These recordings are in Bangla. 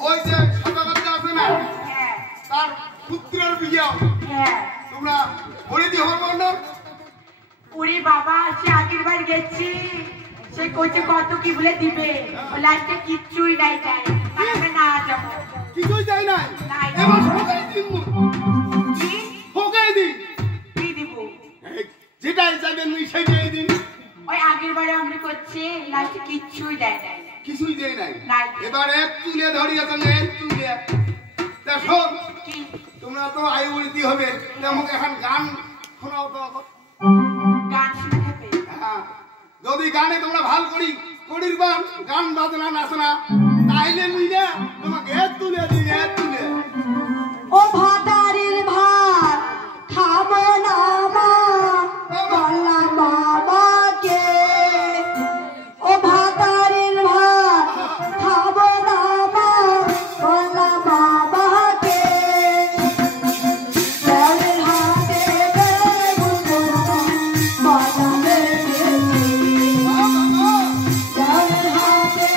ওই যে সদাগরটা আছে না তার পুত্রের বিয়ে তোমরা বলে দি হবো না ওরে বাবা সে আগের বার গেছি সে কইছে কত কি বলে দিবে লাস্টে কিচ্ছুই নাই যায় আমি না যাব কিছুই যায় না এবার হোকাই দিন কি হোকাই দিন কি দিব যেটা যাবেন ওই সেইটাই দিন ওই আগের বারে আমরা করছি লাস্টে কিচ্ছুই দেয় নাই কিছুই দেয় নাই এবার এক তুলে ধরিয়েছে না এক তুলে দেখো কি তোমরা তো আয়ু বলতে হবে আমাকে এখন গান শোনাও তো গান শুনতে হ্যাঁ যদি গানে তোমরা ভাল করি করির গান বাজনা নাচনা তাইলে মুইরা তোমাকে এক তুলে দিই এক তুলে ও ভাতারের ভাত খাবো না মা বললাম বাবাকে ও ভাতারের ভাত খাবো না মা বললাম বাবাকে জলের হাতে বাজারে জলের হাতে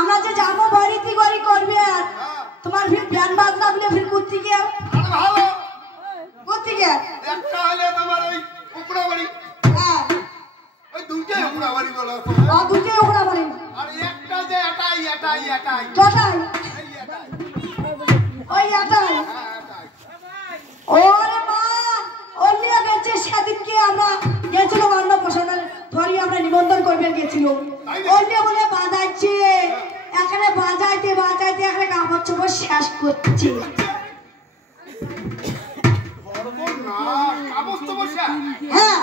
আমরা যে যাবো বাড়িতে গড়ি করবে আর তোমার ফির জ্ঞান বাজনা বলে ফির কুত্তি কে ভালো কুত্তি কে একটা হলে তোমার ওই উপড়া বাড়ি হ্যাঁ ওই দুইটাই উপড়া বাড়ি বলো ও দুইটাই উপড়া বাড়ি আর একটা যে এটাই কোথায় ওই এটাই ওরে মা ওলিয়া গেছে সেদিনকে আমরা গেছিলাম অন্নপ্রাশনের ধরি আমরা নিমন্ত্রণ করবে গেছিল ওলিয়া বলে বাজাচ্ছে এখানে বাজাইতে বাজাইতে এখানে কাপড় চোপড় শেষ করছে হ্যাঁ